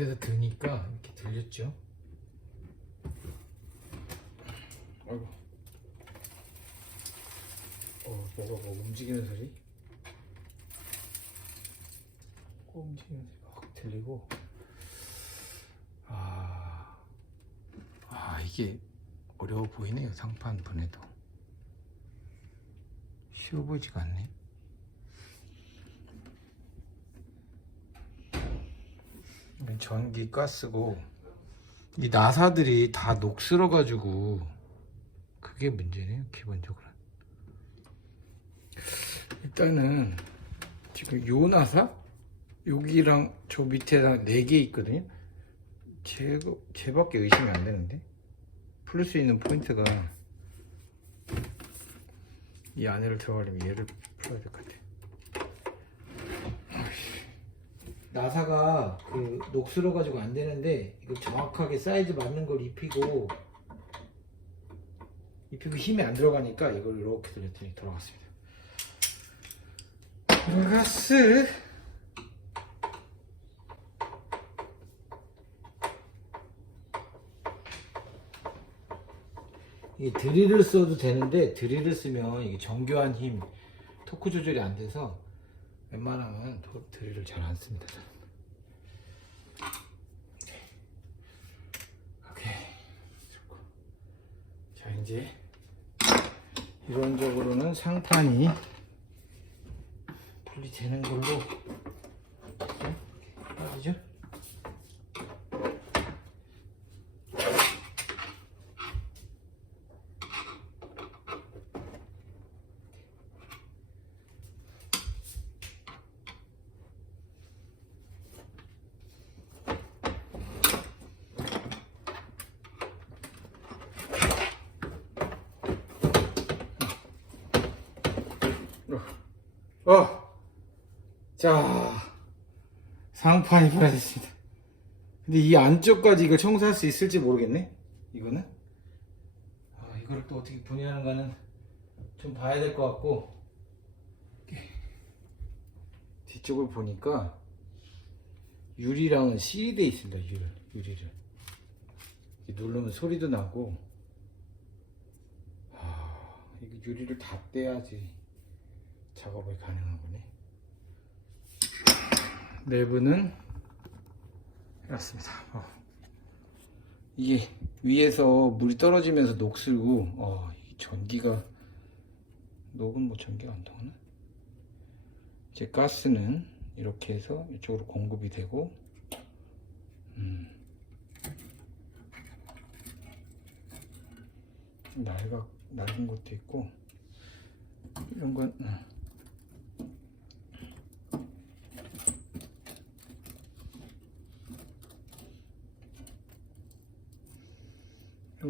밑에서 드니까 이렇게 들렸죠? 아이고. 어, 뭐가 뭐 움직이는 소리? 꼭 움직이는 소리 확 들리고. 아, 아 이게 어려워 보이네요 상판 분해도. 쉬워 보이지가 않네. 전기 가스고 이 나사들이 다 녹슬어 가지고 그게 문제네요 기본적으로. 일단은 지금 요 나사? 여기랑 저 밑에랑 네개 있거든요. 제, 제밖에 의심이 안 되는데? 풀 수 있는 포인트가 이 안에를 들어가려면 얘를 풀어야 될 것 같아 나사가 그 녹슬어 가지고 안 되는데 이거 정확하게 사이즈 맞는 걸 입히고 입히고 힘이 안 들어가니까 이걸 이렇게 돌렸더니 돌아갔습니다. 들어갔어. 이게 드릴을 써도 되는데 드릴을 쓰면 이게 정교한 힘, 토크 조절이 안 돼서 웬만하면 도- 드릴을 잘 안 씁니다. 자 이제 이론적으로는 상판이 분리되는 걸로 빠지죠? 어. 자, 상판이 분해됐습니다. 근데 이 안쪽까지 이걸 청소할 수 있을지 모르겠네. 이거는. 아, 이거를 또 어떻게 분해하는가는 좀 봐야 될 것 같고. 뒤쪽을 보니까 유리랑은 실이 돼 있습니다. 유, 유리를. 누르면 소리도 나고. 아, 이거 유리를 다 떼야지. 작업이 거네. 내부는 이렇습니다. 어. 이게 위에서 물이 떨어지면서 녹슬고 어, 이 전기가 녹은 뭐 전기가 안 통하나? 이제 가스는 이렇게 해서 이쪽으로 공급이 되고 음. 낡아, 낡은 것도 있고 이런 건 어.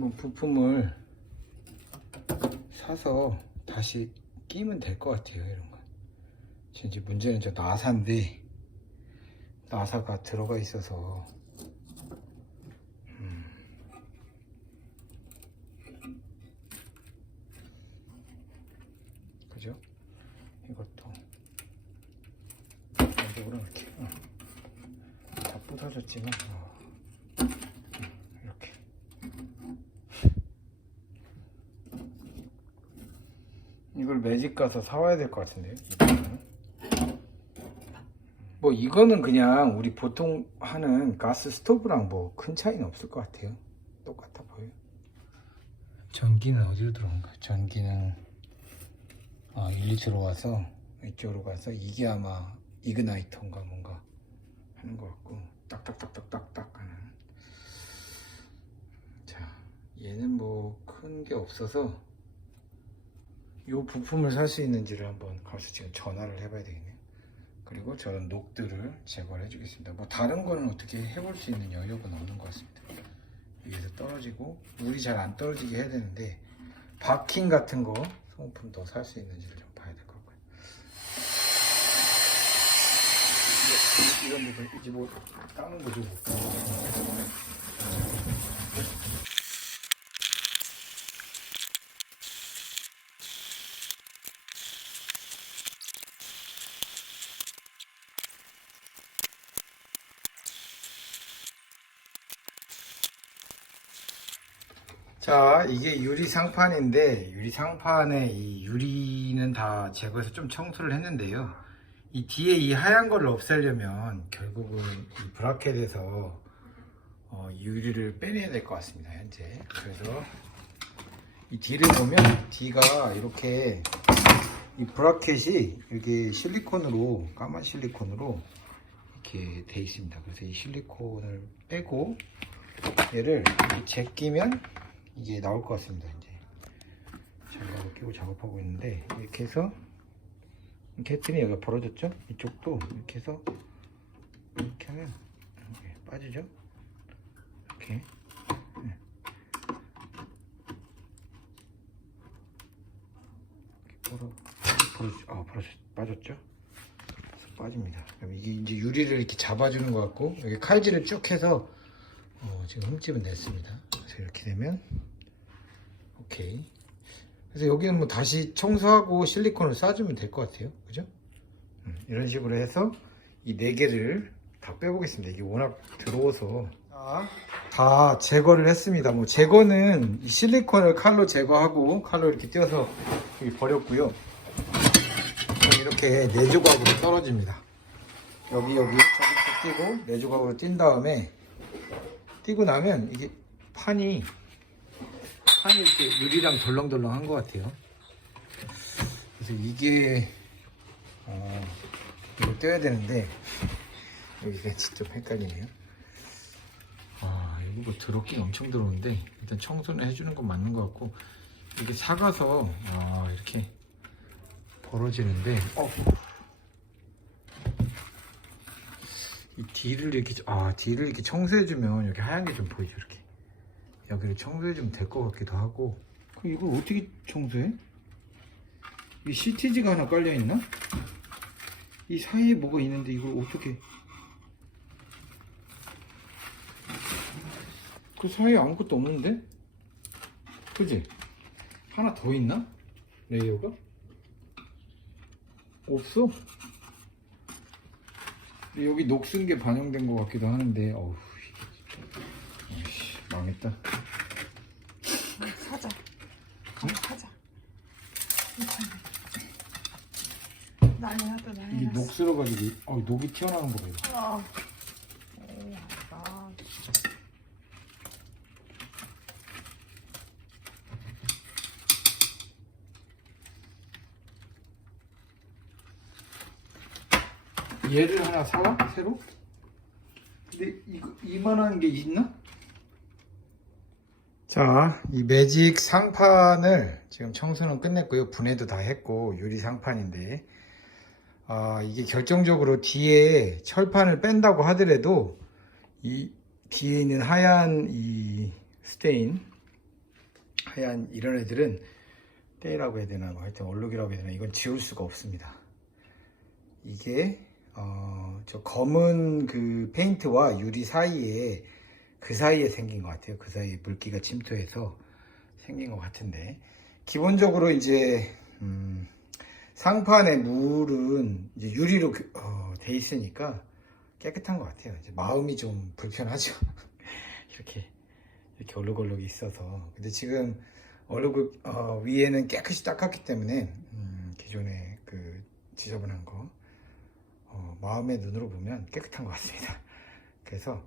건 부품을 사서 다시 끼면 될 것 같아요 이런 건 이제 문제는 저 나사인데 나사가 들어가 있어서 음. 그죠? 이것도 이쪽으로 이렇게 어. 다 부서졌지만 어. 이렇게 이걸 매직 가서 사와야 될 것 같은데요. 뭐 이거는 그냥 우리 보통 하는 가스 스토브랑 뭐 큰 차이는 없을 것 같아요. 똑같아 보여. 요 전기는 어디로 들어온가? 전기는 아 일리 들어와서 이쪽으로 가서 이게 아마 이그나이터인가 뭔가 하는 것 같고 딱딱딱딱딱딱 하는. 자 얘는 뭐 큰 게 없어서 이 부품을 살 수 있는지를 한번 가서 지금 전화를 해봐야 되겠네요. 그리고 저런 녹들을 제거를 해주겠습니다. 뭐 다른 거는 어떻게 해볼 수 있는 여력은 없는 것 같습니다. 위에서 떨어지고 물이 잘 안 떨어지게 해야 되는데 바킹 같은 거 소모품 더살수 있는지를 좀 봐야 될 것 같고요. 이- 이런 부분 이제 뭐 까는 거죠. 뭐. 자, 이게 유리 상판인데 유리 상판에 이 유리는 다 제거해서 좀 청소를 했는데요. 이 뒤에 이 하얀 걸 없애려면 결국은 이 브라켓에서 어, 유리를 빼내야 될 것 같습니다. 현재. 그래서 이 뒤를 보면 뒤가 이렇게 이 브라켓이 이렇게 실리콘으로 까만 실리콘으로 이렇게 돼 있습니다. 그래서 이 실리콘을 빼고 얘를 제끼면 이게 나올 것 같습니다. 이제 장갑을 끼고 작업하고 있는데 이렇게 해서 이렇게 했더니 여기가 벌어졌죠? 이쪽도 이렇게 해서 이렇게 하면 이렇게 빠지죠? 이렇게 네. 벌어 벌어 아 벌어 빠졌죠? 그래서 빠집니다. 그럼 이게 이제 유리를 이렇게 잡아주는 것 같고 여기 칼질을 쭉 해서 어, 지금 흠집은 냈습니다. 그래서 이렇게 되면 오케이. 그래서 여기는 뭐 다시 청소하고 실리콘을 쏴주면 될 것 같아요. 그죠? 음, 이런 식으로 해서 이 네 개를 다 빼보겠습니다. 이게 워낙 들어워서 자, 다 제거를 했습니다. 뭐 제거는 이 실리콘을 칼로 제거하고 칼로 이렇게 띄어서 여기 버렸고요. 이렇게 네 조각으로 떨어집니다. 여기 여기 저기 띄고 네 조각으로 띈 다음에 띄고 나면 이게 판이 판이 이렇게 유리랑 덜렁덜렁한 것 같아요. 그래서 이게 어, 이걸 떼야 되는데 여기가 진짜 헷갈리네요. 아 이거 뭐 더럽긴 엄청 들어오는데 일단 청소는 해주는 건 맞는 것 같고 이게 사가서 아 이렇게 벌어지는데 어. 이 뒤를 이렇게 아 뒤를 이렇게 청소해주면 이렇게 하얀 게 좀 보이죠 이렇게 여기를 청소해 주면 될 것 같기도 하고 그 이걸 어떻게 청소해? 이 CTG가 하나 깔려 있나? 이 사이에 뭐가 있는데 이걸 어떻게 그 사이에 아무것도 없는데? 그지? 하나 더 있나? 레이어가? 없어? 여기 녹슨 게 반영된 것 같기도 하는데 어우 망했다 사자. 가서 사자. 난리 났다, 난리 이게 났어. 녹슬어가지고 어, 녹이 튀어나오는 거 봐요 아. 오, 아, 얘를 하나 사와? 새로? 근데 이거 이만한 게 있나? 자, 이 매직 상판을 지금 청소는 끝냈고요. 분해도 다 했고 유리 상판인데 아, 이게 결정적으로 뒤에 철판을 뺀다고 하더라도 이 뒤에 있는 하얀 이 스테인 하얀 이런 애들은 때라고 해야 되나 뭐 하여튼 얼룩이라고 해야 되나 이건 지울 수가 없습니다. 이게 어, 저 검은 그 페인트와 유리 사이에 그 사이에 생긴 것 같아요. 그 사이에 물기가 침투해서 생긴 것 같은데 기본적으로 이제 음, 상판에 물은 이제 유리로 그- 어, 돼 있으니까 깨끗한 것 같아요. 이제 마음이 좀 불편하죠. 이렇게 이렇게 얼룩얼룩이 있어서 근데 지금 얼룩 어, 위에는 깨끗이 닦았기 때문에 음, 기존에 그 지저분한 거 어, 마음의 눈으로 보면 깨끗한 것 같습니다. 그래서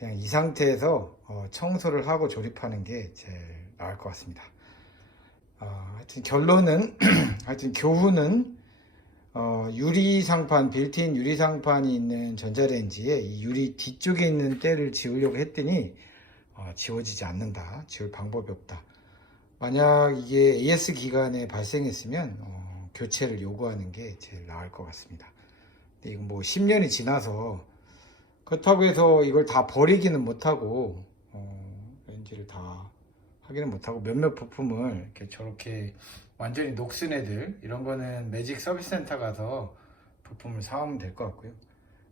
그냥 이 상태에서 어, 청소를 하고 조립하는 게 제일 나을 것 같습니다. 어, 하여튼 결론은 하여튼 교훈은 어, 유리 상판 빌트인 유리 상판이 있는 전자레인지에 이 유리 뒤쪽에 있는 때를 지우려고 했더니 어, 지워지지 않는다. 지울 방법이 없다. 만약 이게 AS 기간에 발생했으면 어, 교체를 요구하는 게 제일 나을 것 같습니다. 근데 이거 뭐 10년이 지나서 그렇다고 해서 이걸 다 버리기는 못하고 어, 렌즈를 다 하기는 못하고 몇몇 부품을 이렇게 저렇게 완전히 녹슨 애들 이런 거는 매직 서비스 센터 가서 부품을 사오면 될 것 같고요.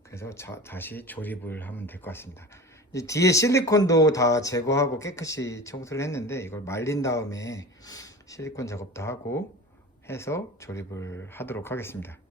그래서 자- 다시 조립을 하면 될 것 같습니다. 이 뒤에 실리콘도 다 제거하고 깨끗이 청소를 했는데 이걸 말린 다음에 실리콘 작업도 하고 해서 조립을 하도록 하겠습니다.